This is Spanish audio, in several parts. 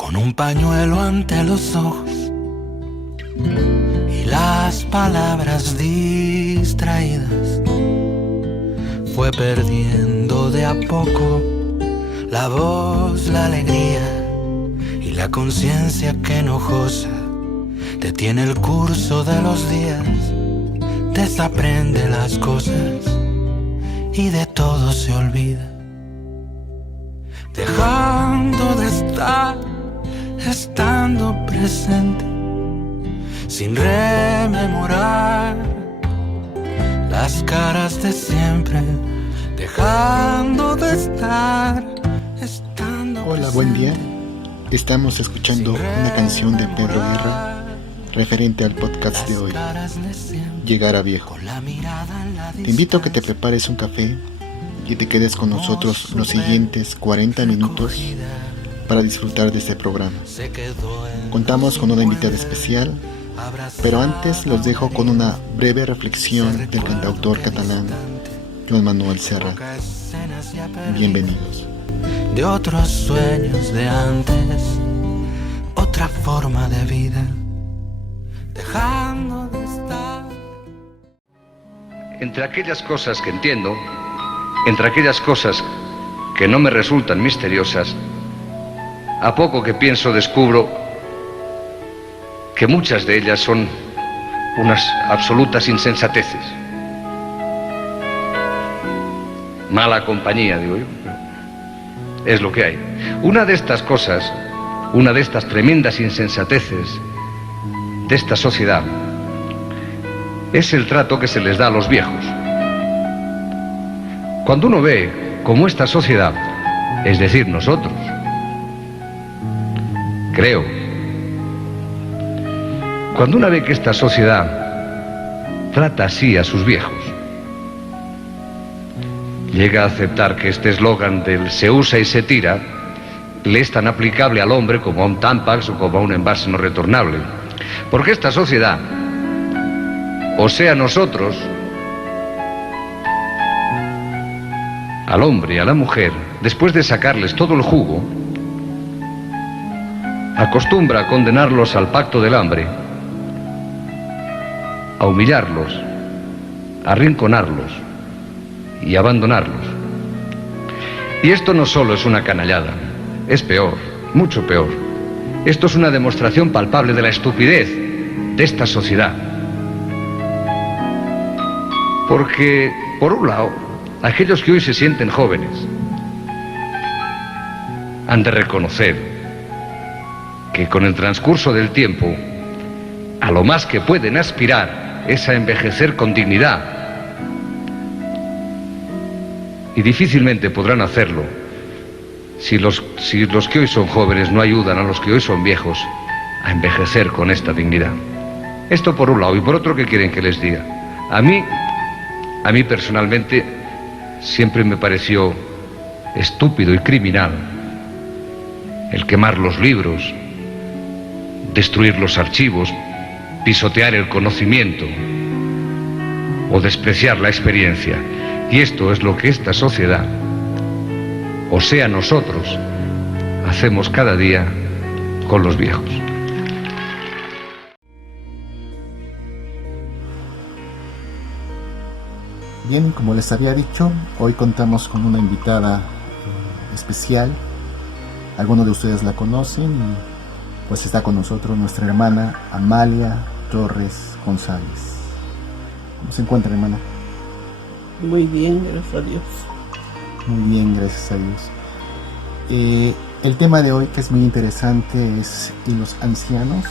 con un pañuelo ante los ojos y las palabras distraídas, fue perdiendo de a poco la voz, la alegría y la conciencia que enojosa detiene el curso de los días, desaprende las cosas y de todo se olvida, dejando de estar, estando presente, sin rememorar las caras de siempre, dejando de estar, estando Hola, presente. buen día. Estamos escuchando una canción de Pedro Guerra referente al podcast de hoy, Llegar a Viejo. Te invito a que te prepares un café y te quedes con nosotros los siguientes 40 minutos para disfrutar de este programa. Contamos con una invitada especial, pero antes los dejo con una breve reflexión del cantautor catalán Joan Manuel Serrat. Bienvenidos. De otros sueños de antes, otra forma de vida, dejando de estar. Entre aquellas cosas que entiendo, entre aquellas cosas que no me resultan misteriosas, a poco que pienso descubro que muchas de ellas son unas absolutas insensateces. Mala compañía, digo yo. Es lo que hay. Una de estas cosas, una de estas tremendas insensateces de esta sociedad, es el trato que se les da a los viejos. Cuando uno ve cómo esta sociedad, es decir, nosotros, creo, cuando uno ve que esta sociedad trata así a sus viejos, llega a aceptar que este eslogan del se usa y se tira le es tan aplicable al hombre como a un Tampax o como a un envase no retornable. Porque esta sociedad, o sea nosotros, al hombre y a la mujer, después de sacarles todo el jugo, acostumbra a condenarlos al pacto del hambre, a humillarlos, a arrinconarlos y abandonarlos. Y esto no solo es una canallada, es peor, mucho peor. Esto es una demostración palpable de la estupidez de esta sociedad. Porque, por un lado, aquellos que hoy se sienten jóvenes han de reconocer que con el transcurso del tiempo, a lo más que pueden aspirar es a envejecer con dignidad. Y difícilmente podrán hacerlo si los que hoy son jóvenes no ayudan a los que hoy son viejos a envejecer con esta dignidad. Esto por un lado. Y por otro, ¿qué quieren que les diga? A mí personalmente siempre me pareció estúpido y criminal el quemar los libros, destruir los archivos, pisotear el conocimiento o despreciar la experiencia. Y esto es lo que esta sociedad, o sea nosotros, hacemos cada día con los viejos. Bien, como les había dicho, hoy contamos con una invitada especial. Algunos de ustedes la conocen y pues está con nosotros nuestra hermana Amalia Torres González. ¿Cómo se encuentra, hermana? Muy bien, gracias a Dios. Muy bien, gracias a Dios. El tema de hoy, que es muy interesante, es ¿y los ancianos?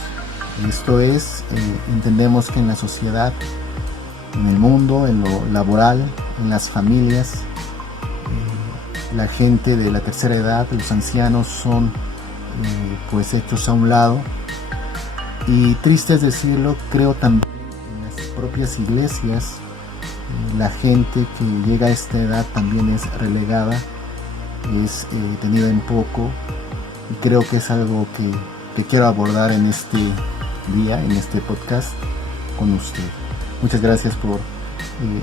Esto es, entendemos que en la sociedad, en el mundo, en lo laboral, en las familias, la gente de la tercera edad, los ancianos son pues hechos a un lado. Y triste es decirlo, creo también en las propias iglesias, la gente que llega a esta edad también es relegada, es tenida en poco, y creo que es algo que quiero abordar en este día, en este podcast con usted. Muchas gracias por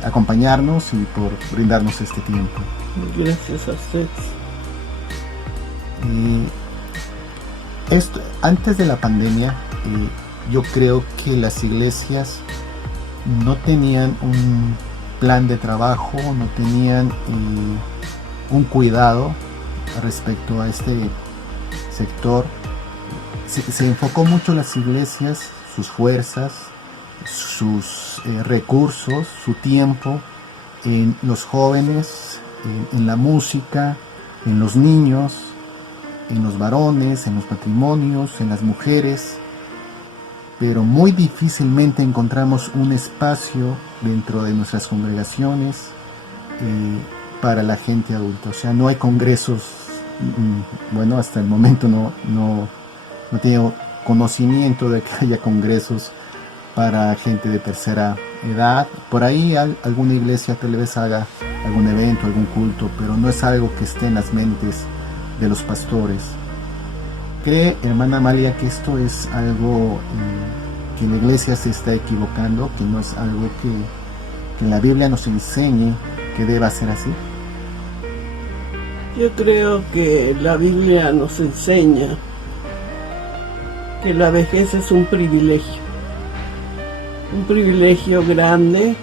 acompañarnos y por brindarnos este tiempo. Gracias a usted. Antes de la pandemia, yo creo que las iglesias no tenían un plan de trabajo, no tenían un cuidado respecto a este sector. Se enfocó mucho las iglesias, sus fuerzas, sus recursos, su tiempo en los jóvenes, en la música, en los niños, en los varones, en los matrimonios, en las mujeres, pero muy difícilmente encontramos un espacio dentro de nuestras congregaciones para la gente adulta. O sea, no hay congresos, bueno, hasta el momento no tengo conocimiento de que haya congresos para gente de tercera edad. Por ahí alguna iglesia tal vez haga algún evento, algún culto, pero no es algo que esté en las mentes de los pastores. ¿Cree, hermana Amalia, que esto es algo que la iglesia se está equivocando, que no es algo que la Biblia nos enseñe que deba ser así? Yo creo que la Biblia nos enseña que la vejez es un privilegio grande,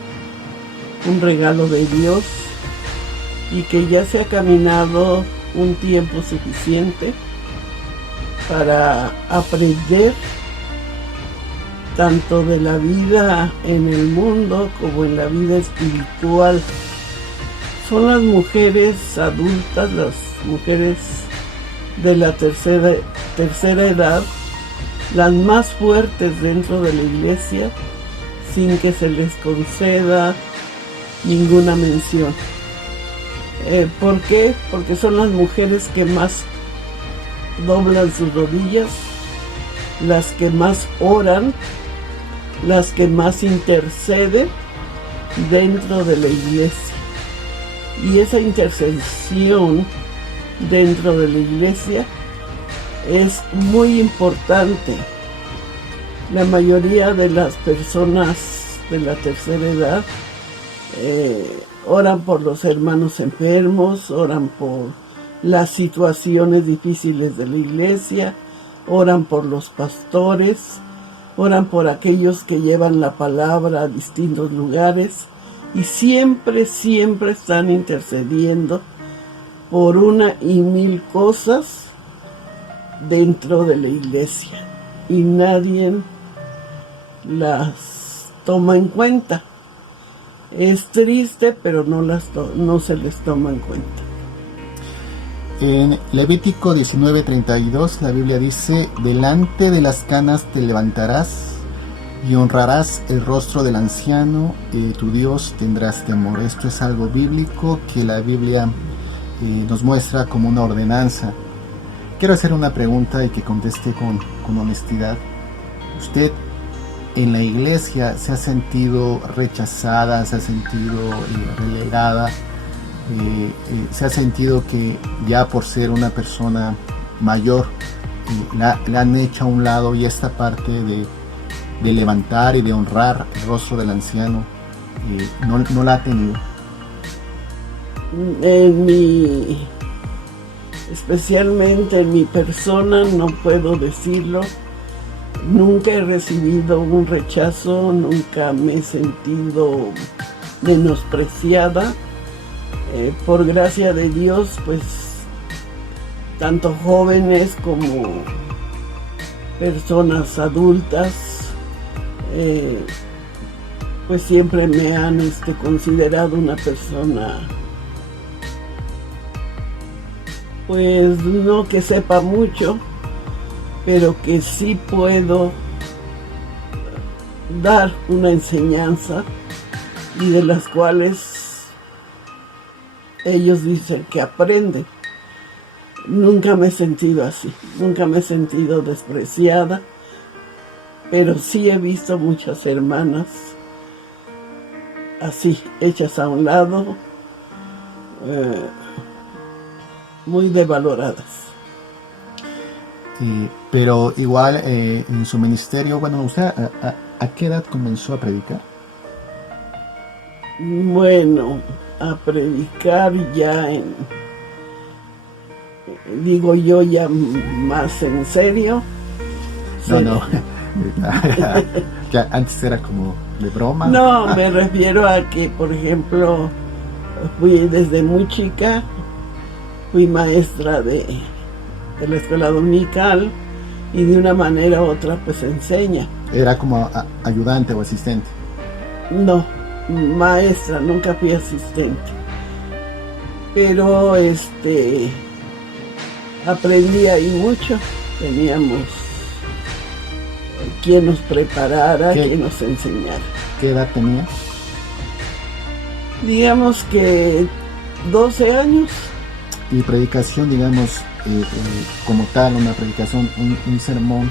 un regalo de Dios, y que ya se ha caminado un tiempo suficiente para aprender tanto de la vida en el mundo como en la vida espiritual. Son las mujeres adultas, las mujeres de la tercera edad, las más fuertes dentro de la iglesia, sin que se les conceda ninguna mención. ¿Por qué? Porque son las mujeres que más doblan sus rodillas, las que más oran, las que más interceden dentro de la iglesia. Y esa intercesión dentro de la iglesia es muy importante. La mayoría de las personas de la tercera edad oran por los hermanos enfermos, oran por las situaciones difíciles de la iglesia, oran por los pastores, oran por aquellos que llevan la palabra a distintos lugares, y siempre están intercediendo por una y mil cosas dentro de la iglesia, y nadie las toma en cuenta. Es triste, pero no se les toma en cuenta. En Levítico 19:32 la Biblia dice: delante de las canas te levantarás y honrarás el rostro del anciano, tu Dios tendrás temor. Esto es algo bíblico que la Biblia nos muestra como una ordenanza. Quiero hacer una pregunta y que conteste con honestidad. ¿Usted en la iglesia se ha sentido rechazada, se ha sentido relegada, se ha sentido que ya por ser una persona mayor la han hecho a un lado, y esta parte de levantar y de honrar el rostro del anciano no la ha tenido? Especialmente en mi persona, no puedo decirlo. Nunca he recibido un rechazo, nunca me he sentido menospreciada. Por gracia de Dios, pues tanto jóvenes como personas adultas, pues siempre me han considerado una persona, pues no que sepa mucho, pero que sí puedo dar una enseñanza, y de las cuales ellos dicen que aprenden. Nunca me he sentido así, nunca me he sentido despreciada, pero sí he visto muchas hermanas así, hechas a un lado, muy devaloradas. Pero igual en su ministerio, bueno, ¿usted a qué edad comenzó a predicar? Bueno, a predicar ya digo yo ya más en serio. No, Sí. no. Que antes era como de broma. No, me refiero a que, por ejemplo, fui desde muy chica, fui maestra de la escuela dominical y de una manera u otra pues enseña. Era como ayudante o asistente. No, maestra, nunca fui asistente. Pero aprendí ahí mucho. Teníamos quien nos preparara, ¿Qué? quien nos enseñara. ¿Qué edad tenía? Digamos que 12 años. Y predicación, digamos, como tal, una predicación, un sermón,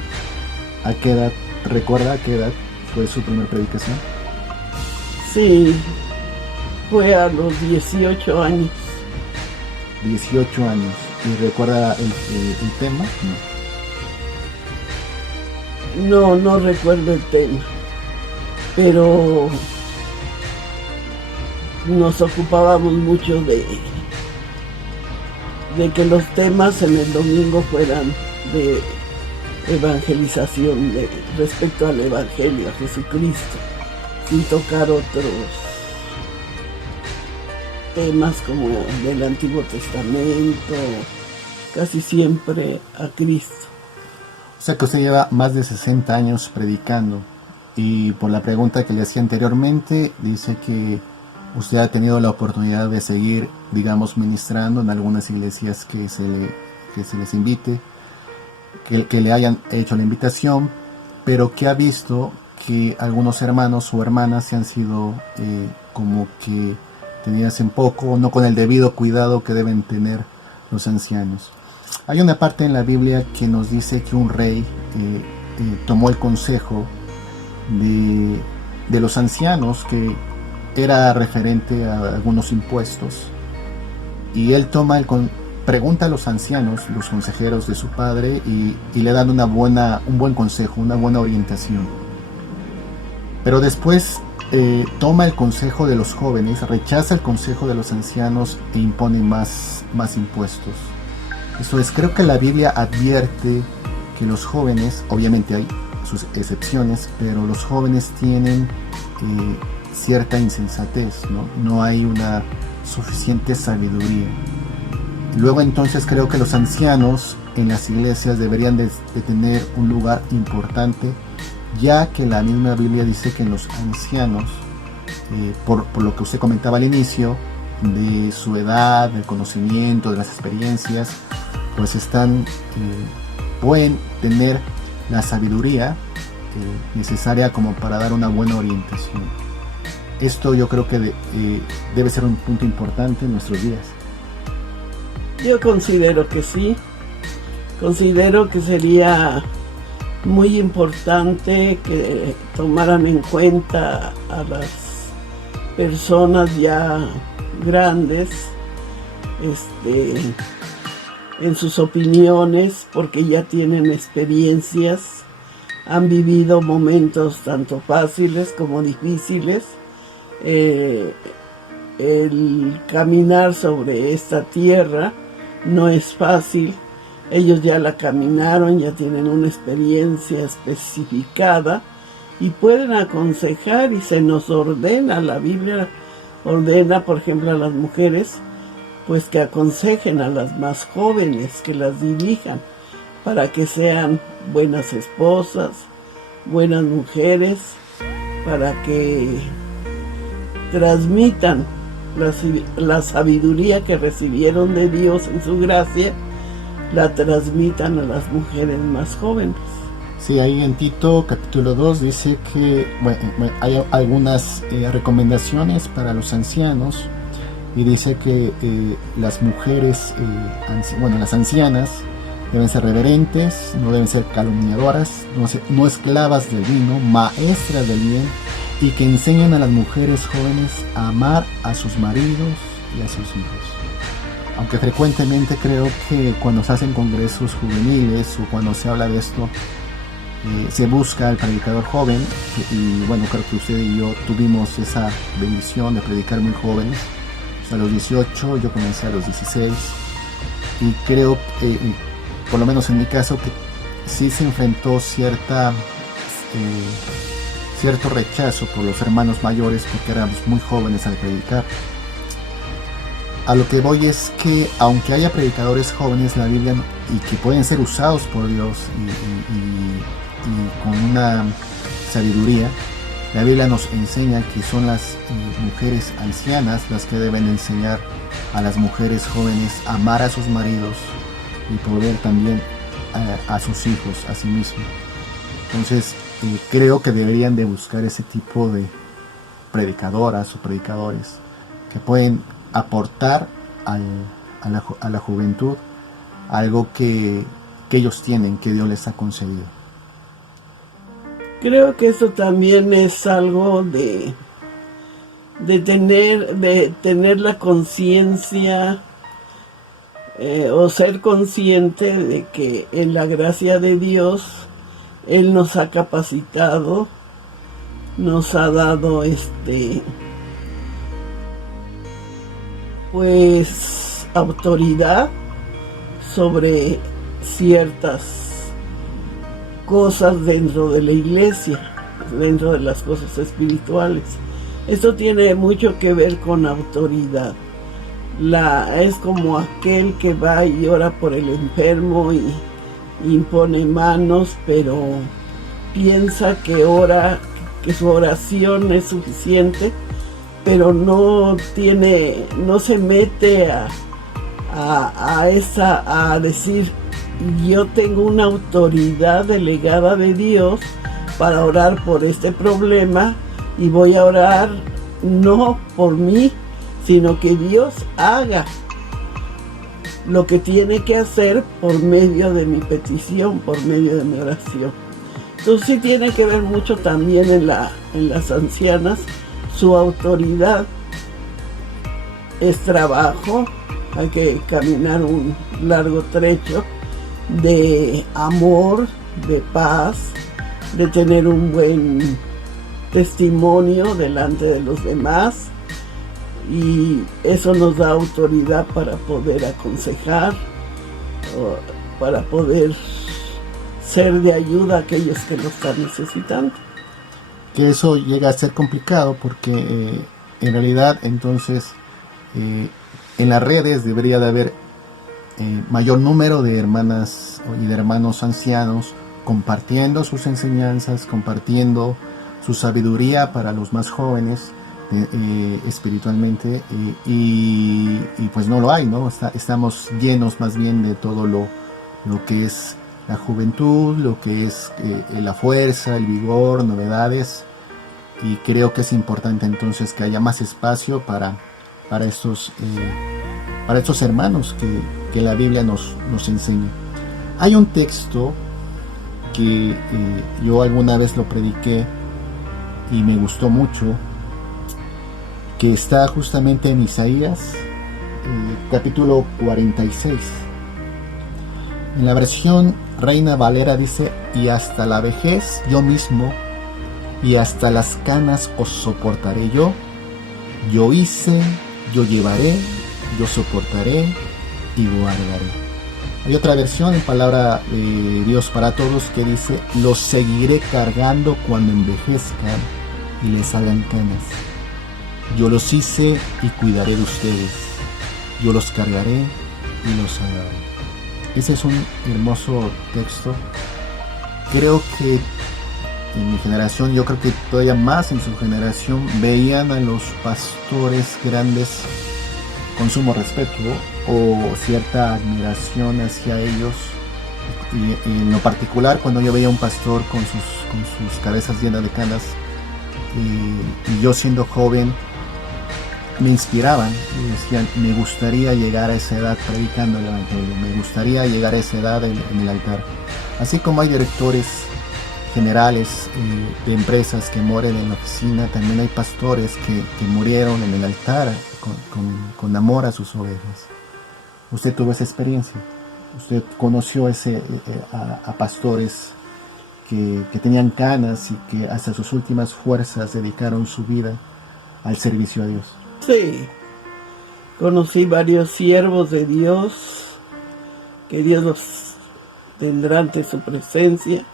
¿a qué edad? ¿Recuerda a qué edad fue su primera predicación? Sí, fue a los 18 años. 18 años. ¿Y recuerda el tema? No. No recuerdo el tema, pero nos ocupábamos mucho de que los temas en el domingo fueran de evangelización, respecto al Evangelio, a Jesucristo, sin tocar otros temas como del Antiguo Testamento, casi siempre a Cristo. O sea que usted lleva más de 60 años predicando, y por la pregunta que le hacía anteriormente, dice que usted ha tenido la oportunidad de seguir, digamos, ministrando en algunas iglesias que se les invite, que le hayan hecho la invitación, pero que ha visto que algunos hermanos o hermanas se han sido como que tenidas en poco, no con el debido cuidado que deben tener los ancianos. Hay una parte en la Biblia que nos dice que un rey tomó el consejo de los ancianos, que era referente a algunos impuestos, y él pregunta a los ancianos, los consejeros de su padre, y le dan un buen consejo, una buena orientación. Pero después toma el consejo de los jóvenes, rechaza el consejo de los ancianos e impone más impuestos. Eso es, creo que la Biblia advierte que los jóvenes, obviamente hay sus excepciones, pero los jóvenes tienen cierta insensatez, no hay una suficiente sabiduría. Luego entonces creo que los ancianos en las iglesias deberían de tener un lugar importante, ya que la misma Biblia dice que los ancianos, por lo que usted comentaba al inicio, de su edad, del conocimiento, de las experiencias, pues pueden tener la sabiduría necesaria como para dar una buena orientación. Esto yo creo que debe ser un punto importante en nuestros días. Yo considero que sí. Considero que sería muy importante que tomaran en cuenta a las personas ya grandes en sus opiniones, porque ya tienen experiencias, han vivido momentos tanto fáciles como difíciles. El caminar sobre esta tierra no es fácil. Ellos ya la caminaron, ya tienen una experiencia especificada y pueden aconsejar, y se nos ordena, la Biblia ordena, por ejemplo, a las mujeres, pues que aconsejen a las más jóvenes, que las dirijan para que sean buenas esposas, buenas mujeres, para que transmitan la sabiduría que recibieron de Dios en su gracia, la transmitan a las mujeres más jóvenes. Sí, ahí en Tito capítulo 2 dice que hay algunas recomendaciones para los ancianos, y dice que las mujeres, las ancianas, deben ser reverentes, no deben ser calumniadoras, no esclavas del vino, maestras del bien, y que enseñen a las mujeres jóvenes a amar a sus maridos y a sus hijos. Aunque frecuentemente creo que cuando se hacen congresos juveniles o cuando se habla de esto, se busca al predicador joven, y bueno, creo que usted y yo tuvimos esa bendición de predicar muy jóvenes. A los 18, yo comencé a los 16, y creo, por lo menos en mi caso, que sí se enfrentó cierto rechazo por los hermanos mayores porque éramos muy jóvenes al predicar. A lo que voy es que aunque haya predicadores jóvenes en la Biblia y que pueden ser usados por Dios y con una sabiduría, la Biblia nos enseña que son las mujeres ancianas las que deben enseñar a las mujeres jóvenes a amar a sus maridos y poder también a sus hijos, a sí mismos. Entonces creo que deberían de buscar ese tipo de predicadoras o predicadores que pueden aportar a la juventud algo que ellos tienen, que Dios les ha concedido. Creo que eso también es algo de tener la conciencia o ser consciente de que en la gracia de Dios Él nos ha capacitado, nos ha dado pues autoridad sobre ciertas cosas dentro de la iglesia, dentro de las cosas espirituales. Esto tiene mucho que ver con autoridad. Es como aquel que va y ora por el enfermo y impone manos, pero piensa que su oración es suficiente, pero no se mete a decir: yo tengo una autoridad delegada de Dios para orar por este problema y voy a orar no por mí, sino que Dios haga lo que tiene que hacer por medio de mi petición, por medio de mi oración. Entonces sí tiene que ver mucho también en las ancianas. Su autoridad es trabajo, hay que caminar un largo trecho de amor, de paz, de tener un buen testimonio delante de los demás, y eso nos da autoridad para poder aconsejar, para poder ser de ayuda a aquellos que lo están necesitando. Que eso llega a ser complicado porque en realidad entonces en las redes debería de haber mayor número de hermanas y de hermanos ancianos compartiendo sus enseñanzas, compartiendo su sabiduría para los más jóvenes espiritualmente, y pues no lo hay, ¿no? Estamos llenos más bien de todo lo que es la juventud, lo que es la fuerza, el vigor, novedades, y creo que es importante entonces que haya más espacio para estos hermanos que la Biblia nos enseña. Hay un texto que yo alguna vez lo prediqué y me gustó mucho, que está justamente en Isaías capítulo 46. En la versión Reina Valera dice: y hasta la vejez yo mismo, y hasta las canas os soportaré yo hice, yo llevaré, yo soportaré y guardaré. Hay otra versión en Palabra de Dios para Todos que dice: los seguiré cargando cuando envejezcan y les hagan canas. Yo los hice y cuidaré de ustedes, yo los cargaré y los salvaré. Ese es un hermoso texto. Creo que en mi generación, yo creo que todavía más en su generación, veían a los pastores grandes con sumo respeto o cierta admiración hacia ellos. Y en lo particular, cuando yo veía a un pastor con sus cabezas llenas de canas, y yo siendo joven, me inspiraban y decían: me gustaría llegar a esa edad predicando el evangelio, me gustaría llegar a esa edad en el altar. Así como hay directores generales de empresas que mueren en la oficina, también hay pastores que murieron en el altar con amor a sus ovejas. Usted tuvo esa experiencia, usted conoció a pastores que tenían canas y que hasta sus últimas fuerzas dedicaron su vida al servicio a Dios. Sí, conocí varios siervos de Dios que Dios los tendrá ante su presencia,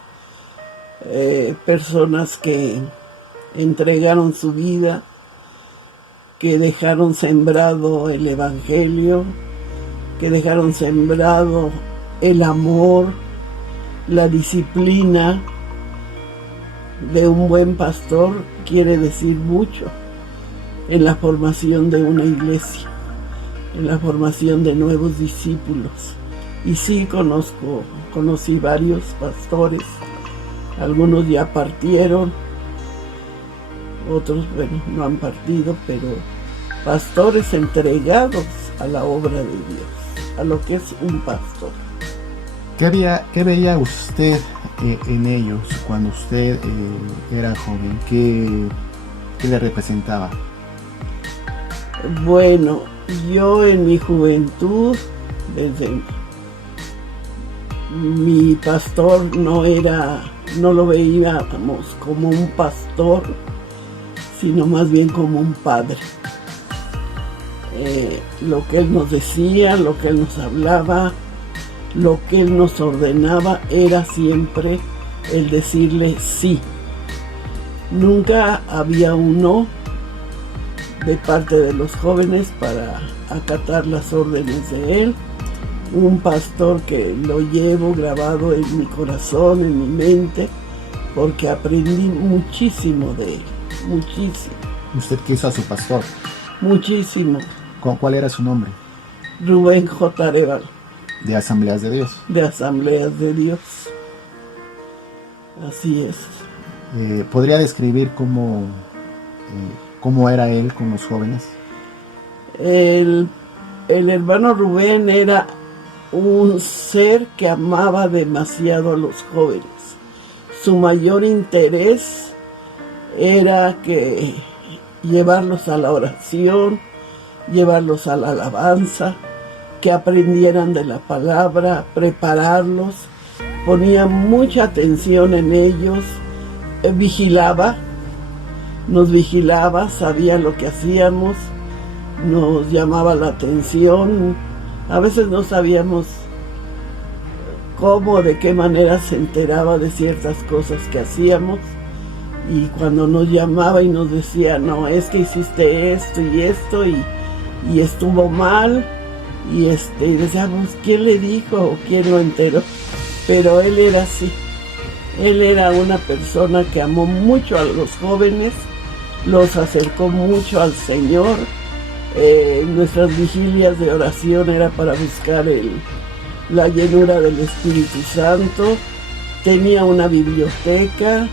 personas que entregaron su vida, que dejaron sembrado el evangelio, que dejaron sembrado el amor, la disciplina de un buen pastor. Quiere decir mucho en la formación de una iglesia, en la formación de nuevos discípulos. Y sí conocí varios pastores, algunos ya partieron, otros, bueno, no han partido, pero pastores entregados a la obra de Dios, a lo que es un pastor. ¿Qué veía usted en ellos cuando usted era joven? ¿Qué le representaba? Bueno, yo en mi juventud, desde mi pastor no lo veíamos como un pastor, sino más bien como un padre. Lo que él nos decía, lo que él nos hablaba, lo que él nos ordenaba era siempre el decirle sí. Nunca había un no de parte de los jóvenes para acatar las órdenes de él. Un pastor que lo llevo grabado en mi corazón, en mi mente, porque aprendí muchísimo de él, muchísimo. ¿Usted quiso a su pastor? Muchísimo. ¿Cuál era su nombre? Rubén J. Arevalo. ¿De Asambleas de Dios? De Asambleas de Dios. Así es. ¿Podría describir cómo era él con los jóvenes? El hermano Rubén era un ser que amaba demasiado a los jóvenes. Su mayor interés era que llevarlos a la oración, llevarlos a la alabanza, que aprendieran de la palabra, prepararlos, ponía mucha atención en ellos, nos vigilaba, sabía lo que hacíamos, nos llamaba la atención. A veces no sabíamos cómo, de qué manera se enteraba de ciertas cosas que hacíamos, y cuando nos llamaba y nos decía, no, es que hiciste esto y esto y estuvo mal, y decíamos, ¿quién le dijo o quién lo enteró? Pero él era así. Él era una persona que amó mucho a los jóvenes, los acercó mucho al Señor. Nuestras vigilias de oración era para buscar la llenura del Espíritu Santo. Tenía una biblioteca,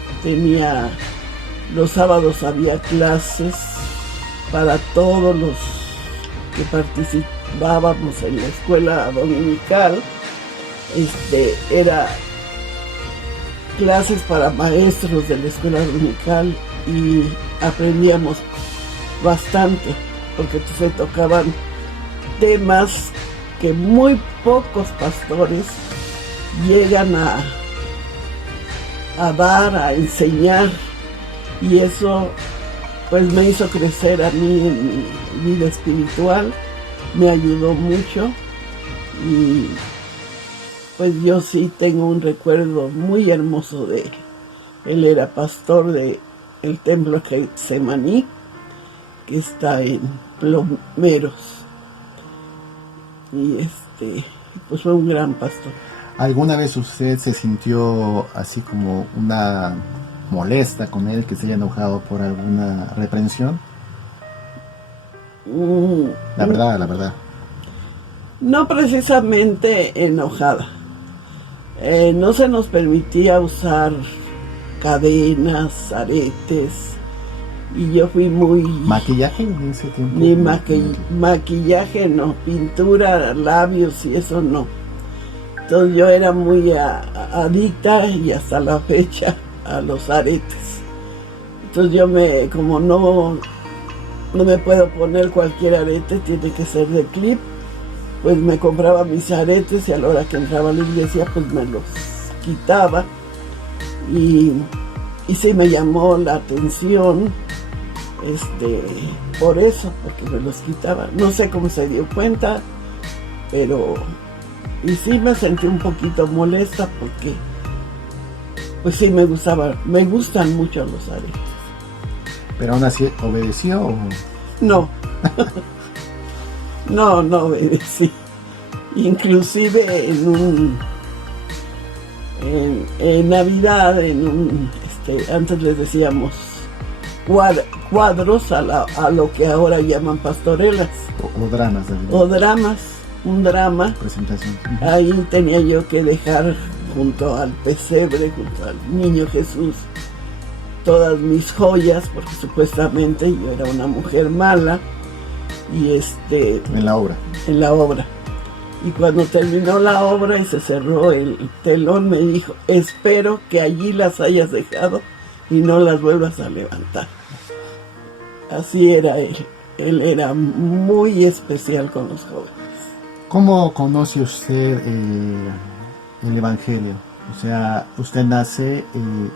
los sábados había clases para todos los que participábamos en la escuela dominical. Era clases para maestros de la escuela dominical y aprendíamos bastante, porque se tocaban temas que muy pocos pastores llegan a dar, a enseñar, y eso pues me hizo crecer a mí en mi vida espiritual, me ayudó mucho, y pues yo sí tengo un recuerdo muy hermoso de él. Él era pastor del templo Getsemaní, que está en Plomeros, y pues fue un gran pastor. ¿Alguna vez usted se sintió así como una molesta con él, que se haya enojado por alguna reprensión? La verdad. No precisamente enojada. No se nos permitía usar cadenas, aretes, y yo fui muy... ¿Maquillaje en ese tiempo? Ni maquillaje no, pintura, labios y eso no. Entonces yo era muy adicta, y hasta la fecha, a los aretes. Entonces como no me puedo poner cualquier arete, tiene que ser de clip, pues me compraba mis aretes, y a la hora que entraba a la iglesia pues me los quitaba, y sí me llamó la atención por eso, porque me los quitaba. No sé cómo se dio cuenta, pero Y sí me sentí un poquito molesta porque, pues sí me gustan mucho los aretes. Pero aún así, ¿obedeció o...? No, no obedecí. Inclusive en Navidad, antes les decíamos cuadros a lo que ahora llaman pastorelas. O dramas, David. O dramas, un drama. Presentación. Ahí tenía yo que dejar junto al pesebre, junto al niño Jesús, todas mis joyas, porque supuestamente yo era una mujer mala. Y En la obra. En la obra. Y cuando terminó la obra y se cerró el telón, me dijo, espero que allí las hayas dejado y no las vuelvas a levantar. Así era él. Él era muy especial con los jóvenes. ¿Cómo conoce usted el Evangelio? O sea, usted nace,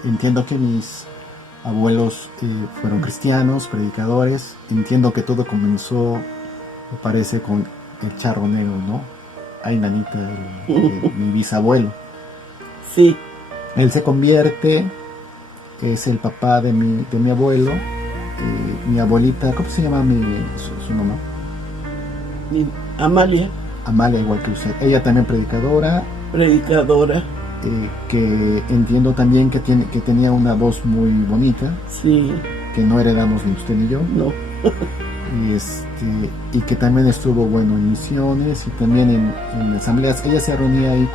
entiendo que mis abuelos fueron cristianos, predicadores. Entiendo que todo comenzó, me parece, con el charro negro, ¿no? Ay, nanita, mi bisabuelo. Sí. Él se convierte, es el papá de mi abuelo. Mi abuelita, ¿cómo se llama su mamá? Amalia. Amalia, igual que usted. Ella también predicadora. Predicadora. Que entiendo también que tenía una voz muy bonita. Sí. Que no heredamos ni usted ni yo. No. Y que también estuvo bueno en misiones y también en asambleas. Ella se reunía ahí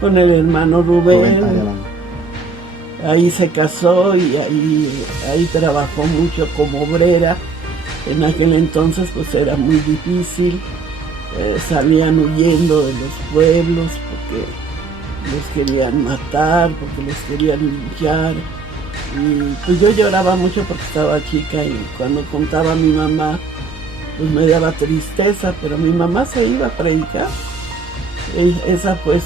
con el hermano Rubén. Ahí se casó y ahí trabajó mucho como obrera. En aquel entonces pues era muy difícil. Salían huyendo de los pueblos porque los querían matar, porque los querían linchar. Y pues yo lloraba mucho porque estaba chica y cuando contaba a mi mamá pues me daba tristeza, pero mi mamá se iba a predicar. Esa fue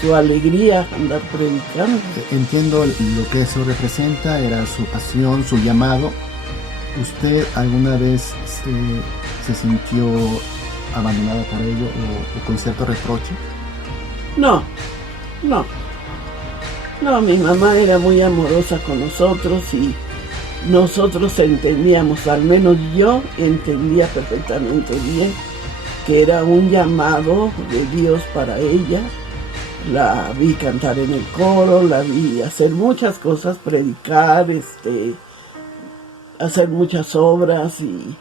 su alegría, andar predicando. Entiendo lo que eso representa, era su pasión, su llamado. ¿Usted alguna vez se sintió abandonada por ello o con cierto reproche? No, mi mamá era muy amorosa con nosotros y nosotros entendíamos, al menos yo entendía perfectamente bien que era un llamado de Dios para ella. La vi cantar en el coro, la vi hacer muchas cosas, predicar, hacer muchas obras y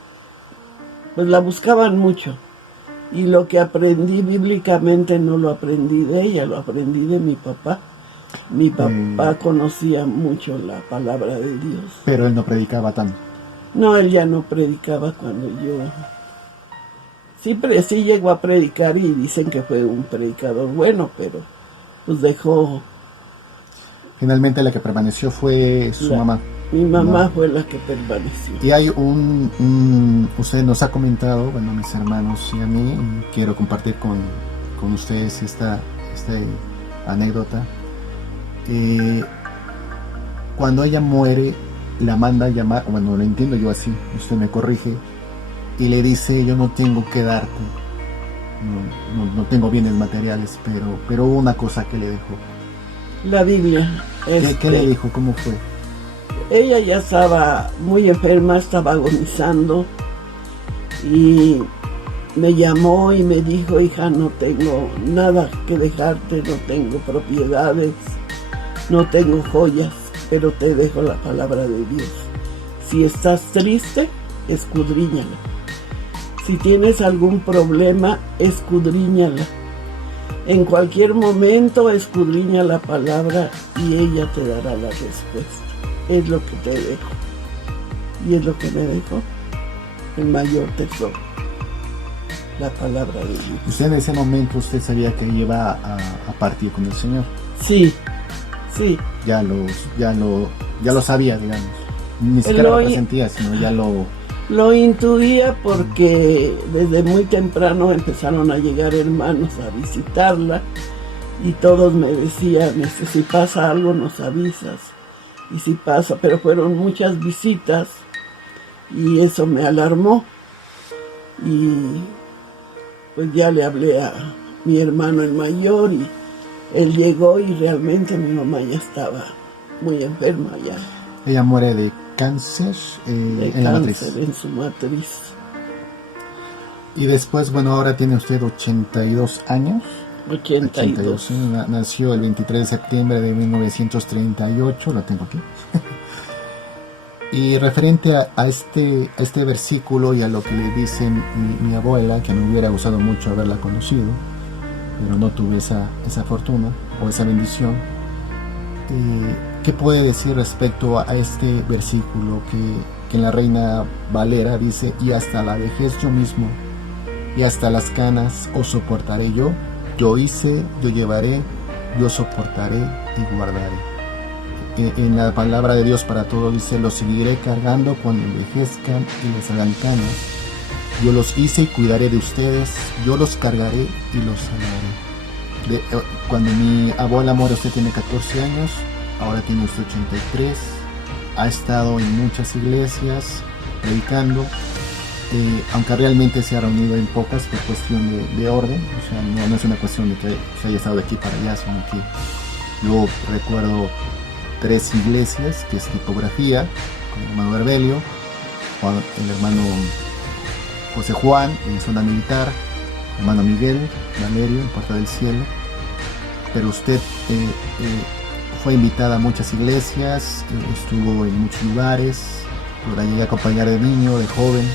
pues la buscaban mucho. Y lo que aprendí bíblicamente no lo aprendí de ella, lo aprendí de mi papá. Mi papá conocía mucho la palabra de Dios. Pero él no predicaba tanto. No, él ya no predicaba cuando yo... Sí llegó a predicar y dicen que fue un predicador bueno, pero pues dejó... Finalmente la que permaneció fue su mamá. Mi mamá fue la que permaneció. Y hay usted nos ha comentado, bueno, mis hermanos y a mí, y quiero compartir con ustedes esta anécdota. Cuando ella muere, la manda a llamar, bueno, lo entiendo yo así, usted me corrige, y le dice, yo no tengo que darte, no tengo bienes materiales, pero hubo una cosa que le dejó. La Biblia. ¿Qué le dijo? ¿Cómo fue? Ella ya estaba muy enferma, estaba agonizando y me llamó y me dijo, hija, no tengo nada que dejarte, no tengo propiedades, no tengo joyas, pero te dejo la palabra de Dios. Si estás triste, escudriñala. Si tienes algún problema, escudriñala. En cualquier momento escudriña la palabra y ella te dará la respuesta. Es lo que te dejo. Y es lo que me dejó. El mayor tesoro. La palabra de Dios. ¿Usted en ese momento usted sabía que iba a partir con el Señor? Sí. Ya lo sabía, digamos. Ni siquiera lo presentía, sino ya lo intuía porque desde muy temprano empezaron a llegar hermanos a visitarla y todos me decían, si pasa algo nos avisas. Y si pasa, pero fueron muchas visitas y eso me alarmó. Y pues ya le hablé a mi hermano el mayor y él llegó y realmente mi mamá ya estaba muy enferma ya. Ella muere de cáncer en la matriz. En su matriz. Y después, bueno, ahora tiene usted 82 años. 82. Sí, nació el 23 de septiembre de 1938, lo tengo aquí. Y referente a este versículo y a lo que le dice mi abuela, que me hubiera gustado mucho haberla conocido, pero no tuve esa fortuna o esa bendición, ¿qué puede decir respecto a este versículo que en la Reina Valera dice: y hasta la vejez yo mismo, y hasta las canas os soportaré yo? Yo hice, yo llevaré, yo soportaré y guardaré. En la palabra de Dios para todos dice: los seguiré cargando cuando envejezcan y les hagan canas. Yo los hice y cuidaré de ustedes, yo los cargaré y los sanaré. Cuando mi abuela muere, usted tiene 14 años, ahora tiene usted 83, ha estado en muchas iglesias predicando, aunque realmente se ha reunido en pocas por cuestión de orden, o sea, no es una cuestión de que se haya estado de aquí para allá, sino que yo recuerdo 3 iglesias, que es Tipografía, con el hermano Herbelio, el hermano José Juan en Zona Militar, el hermano Miguel Valerio en Puerta del Cielo. Pero usted fue invitada a muchas iglesias, estuvo en muchos lugares, la llegué a acompañar de niño, de joven.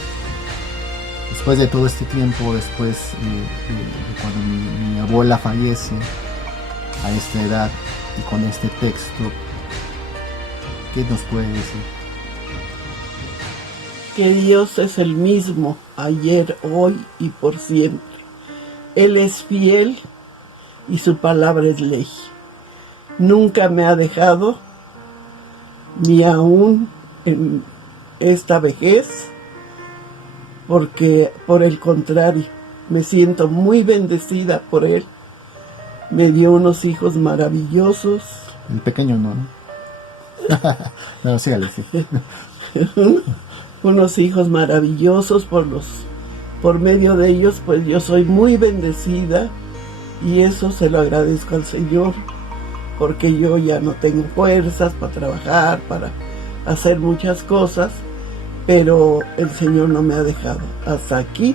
Después de todo este tiempo, después de cuando mi abuela fallece a esta edad y con este texto, ¿qué nos puede decir? Que Dios es el mismo ayer, hoy y por siempre. Él es fiel y su palabra es ley. Nunca me ha dejado, ni aún en esta vejez, porque por el contrario, me siento muy bendecida por Él. Me dio unos hijos maravillosos. El pequeño no. No, sígale, sí. Unos hijos maravillosos por medio de ellos, pues yo soy muy bendecida y eso se lo agradezco al Señor, porque yo ya no tengo fuerzas para trabajar, para hacer muchas cosas, pero el Señor no me ha dejado. Hasta aquí,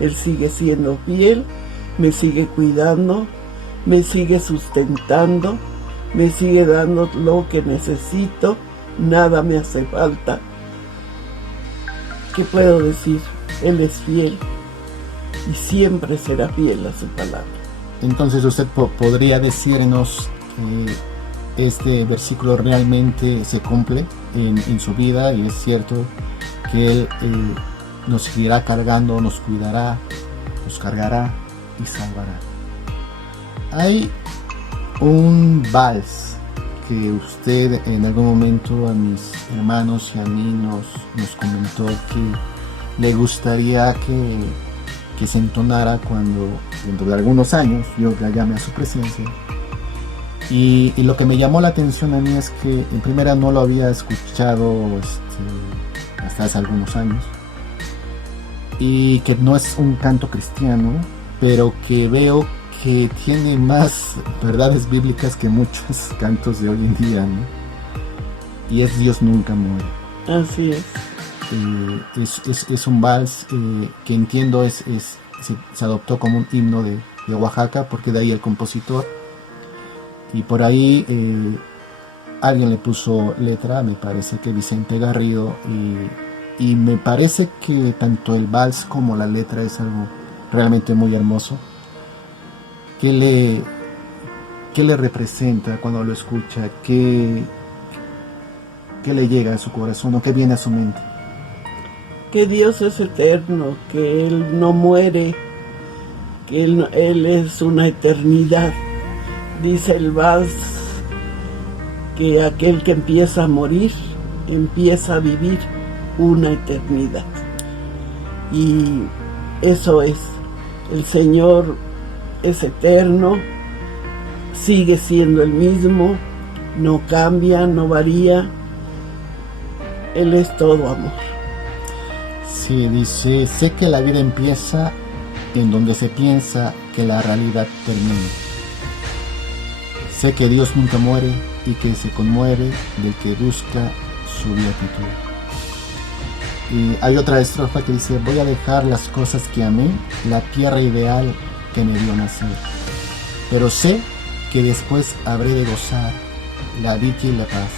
Él sigue siendo fiel, me sigue cuidando, me sigue sustentando, me sigue dando lo que necesito, nada me hace falta. ¿Qué puedo decir? Él es fiel y siempre será fiel a su palabra. Entonces usted podría decirnos que este versículo realmente se cumple en su vida, y es cierto que Él nos seguirá cargando, nos cuidará, nos cargará y salvará. Hay un vals que usted en algún momento a mis hermanos y a mí nos comentó que le gustaría que se entonara cuando dentro de algunos años yo la llame a su presencia. Y lo que me llamó la atención a mí es que en primera no lo había escuchado hasta hace algunos años, y que no es un canto cristiano, pero que veo que tiene más verdades bíblicas que muchos cantos de hoy en día, ¿no? Y es Dios nunca muere. Así es. Es un vals que entiendo se adoptó como un himno de Oaxaca, porque de ahí el compositor, y por ahí alguien le puso letra, me parece que Vicente Garrido, y me parece que tanto el vals como la letra es algo realmente muy hermoso. ¿Qué le representa cuando lo escucha? ¿Qué le llega a su corazón o qué viene a su mente? Que Dios es eterno, que Él no muere, que Él es una eternidad. Dice el vals que aquel que empieza a morir, empieza a vivir una eternidad. Y eso es, el Señor es eterno, sigue siendo el mismo, no cambia, no varía. Él es todo amor. Sí, dice: sé que la vida empieza en donde se piensa que la realidad termina. Sé que Dios nunca muere y que se conmueve del que busca su beatitud. Y hay otra estrofa que dice: voy a dejar las cosas que amé, la tierra ideal que me vio nacer, pero sé que después habré de gozar la dicha y la paz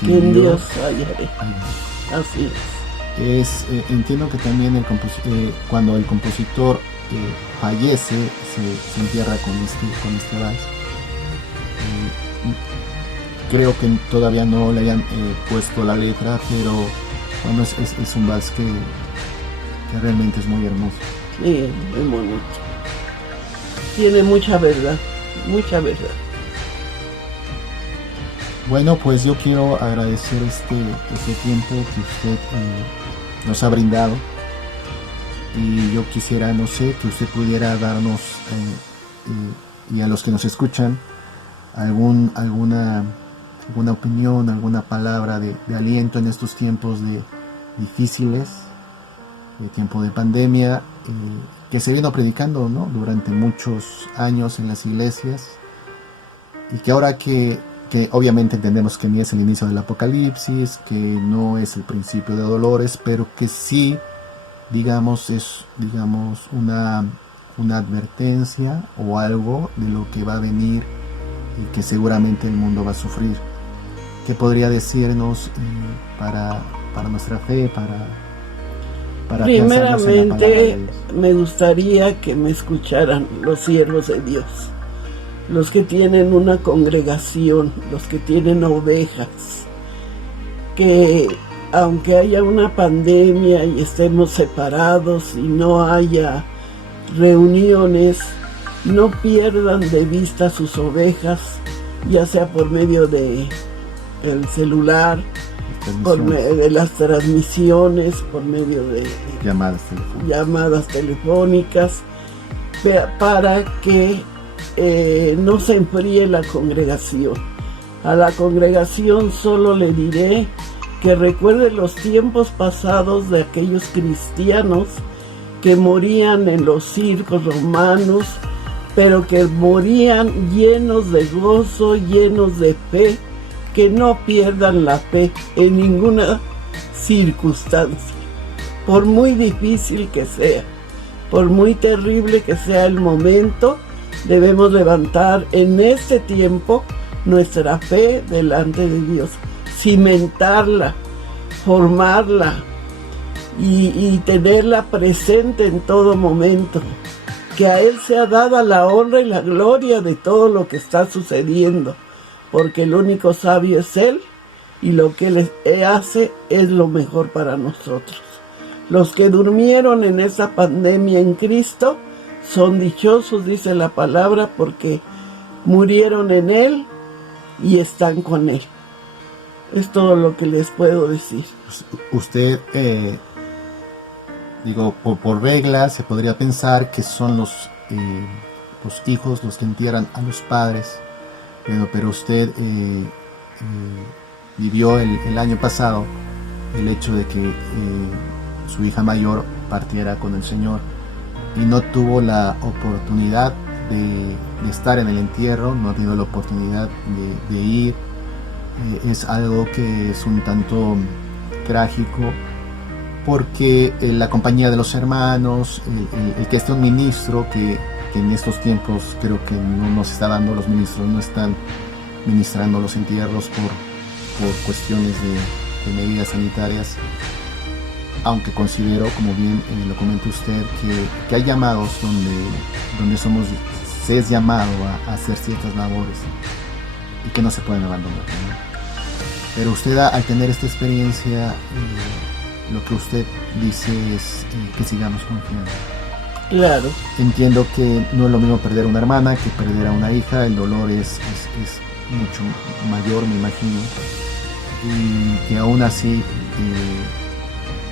que en Dios hallaré. Así es. Entiendo que también cuando el compositor fallece, se entierra con este vals. Creo que todavía no le hayan puesto la letra, pero bueno, es un vals que realmente es muy hermoso. Sí, muy bonito. Tiene mucha verdad, mucha verdad. Bueno, pues yo quiero agradecer este tiempo que usted nos ha brindado, y yo quisiera, no sé, que usted pudiera darnos y a los que nos escuchan alguna opinión, alguna palabra de aliento en estos tiempos difíciles, tiempo de pandemia, que se vino predicando, ¿no?, durante muchos años en las iglesias, y que ahora que obviamente entendemos que ni es el inicio del apocalipsis, que no es el principio de dolores, pero que sí, es una advertencia o algo de lo que va a venir y que seguramente el mundo va a sufrir. ¿Qué podría decirnos para nuestra fe, para primeramente, me gustaría que me escucharan los siervos de Dios, los que tienen una congregación, los que tienen ovejas, que aunque haya una pandemia y estemos separados y no haya reuniones, no pierdan de vista sus ovejas, ya sea por medio de el celular, por medio de las transmisiones, por medio de llamadas telefónicas, para que no se enfríe la congregación. A la congregación solo le diré que recuerde los tiempos pasados de aquellos cristianos que morían en los circos romanos, pero que morían llenos de gozo, llenos de fe, que no pierdan la fe en ninguna circunstancia, por muy difícil que sea, por muy terrible que sea el momento. Debemos levantar en este tiempo nuestra fe delante de Dios, cimentarla, formarla y tenerla presente en todo momento. Que a Él sea dada la honra y la gloria de todo lo que está sucediendo, porque el único sabio es Él, y lo que Él hace es lo mejor para nosotros. Los que durmieron en esa pandemia en Cristo son dichosos, dice la palabra, porque murieron en Él y están con Él. Es todo lo que les puedo decir. Usted, por regla se podría pensar que son los hijos los que entierran a los padres, pero usted vivió el año pasado el hecho de que su hija mayor partiera con el Señor, y no tuvo la oportunidad de estar en el entierro, no ha tenido la oportunidad de ir. Es algo que es un tanto trágico, porque la compañía de los hermanos, el que esté un ministro, que en estos tiempos creo que no nos está dando, los ministros no están ministrando los entierros por cuestiones de medidas sanitarias, aunque considero, como bien lo comenta usted, que hay llamados donde se es llamado a hacer ciertas labores y que no se pueden abandonar, ¿no? Pero usted, al tener esta experiencia, lo que usted dice es que sigamos confiando. Claro. Entiendo que no es lo mismo perder a una hermana que perder a una hija. El dolor es mucho mayor, me imagino, y que aún así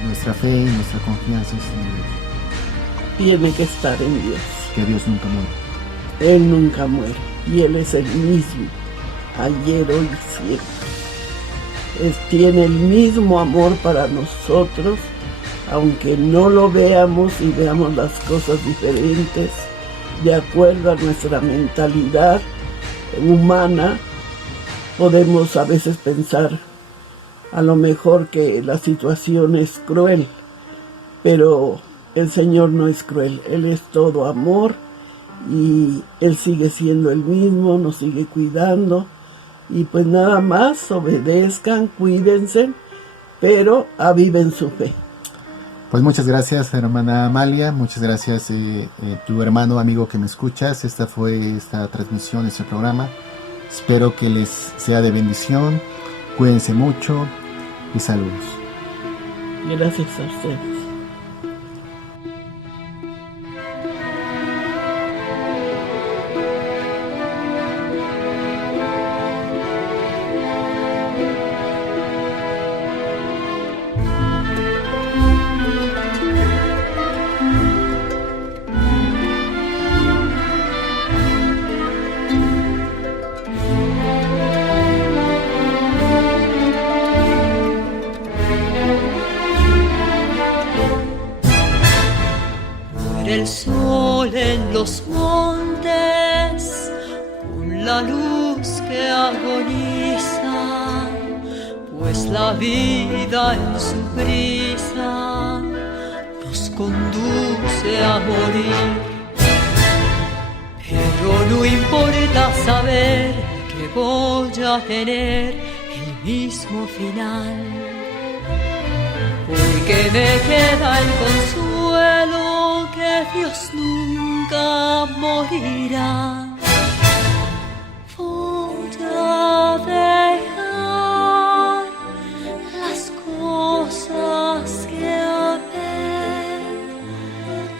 nuestra fe y nuestra confianza es en Dios. Tiene que estar en Dios. Que Dios nunca muere. Él nunca muere, y Él es el mismo, ayer, hoy y siempre. Tiene el mismo amor para nosotros, aunque no lo veamos y veamos las cosas diferentes, de acuerdo a nuestra mentalidad humana, podemos a veces pensar a lo mejor que la situación es cruel, pero el Señor no es cruel, Él es todo amor y Él sigue siendo el mismo, nos sigue cuidando y pues nada más obedezcan, cuídense, pero aviven su fe. Pues muchas gracias, hermana Amalia, muchas gracias tu hermano, amigo que me escuchas. Esta fue esta transmisión, este programa. Espero que les sea de bendición. Cuídense mucho y saludos. Gracias a ustedes. El sol en los montes, con la luz que agoniza, pues la vida en su prisa nos conduce a morir. Pero no importa saber que voy a tener el mismo final, porque me queda el consuelo que Dios nunca morirá. Voy a dejar las cosas que amé,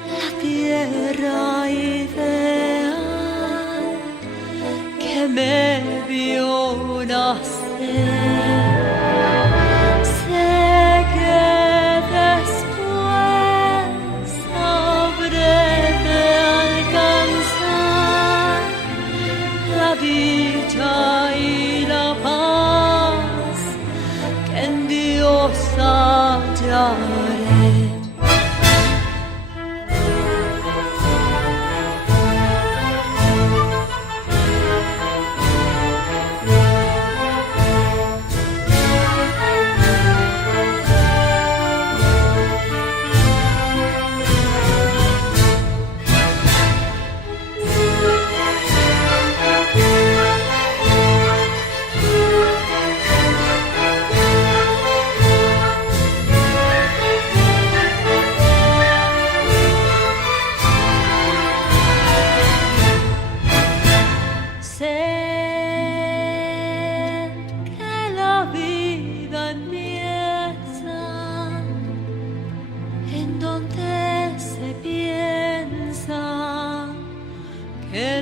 la tierra ideal que me vio nacer. Dicha y la paz que en Dios hallaré.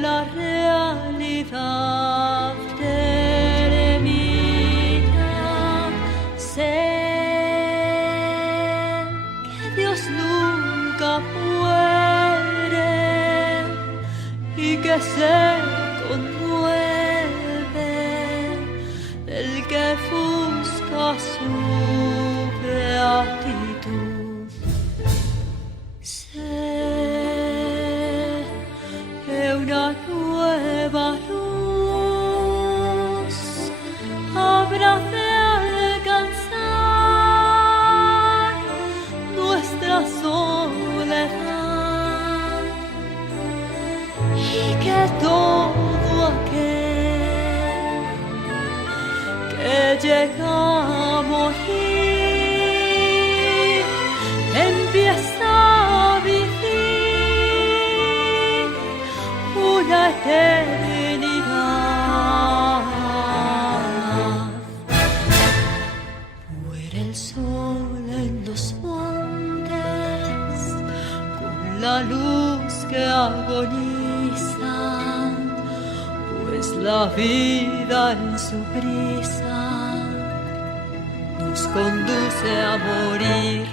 La realidad termina. Sé que Dios nunca muere y que se conmueve el que busca su beatitud. Una nueva luz habrá de alcanzar nuestra soledad y que todo aquel que llega a morir empieza a vivir una eternidad. Muere el sol en los montes con la luz que agoniza, pues la vida en su prisa nos conduce a morir.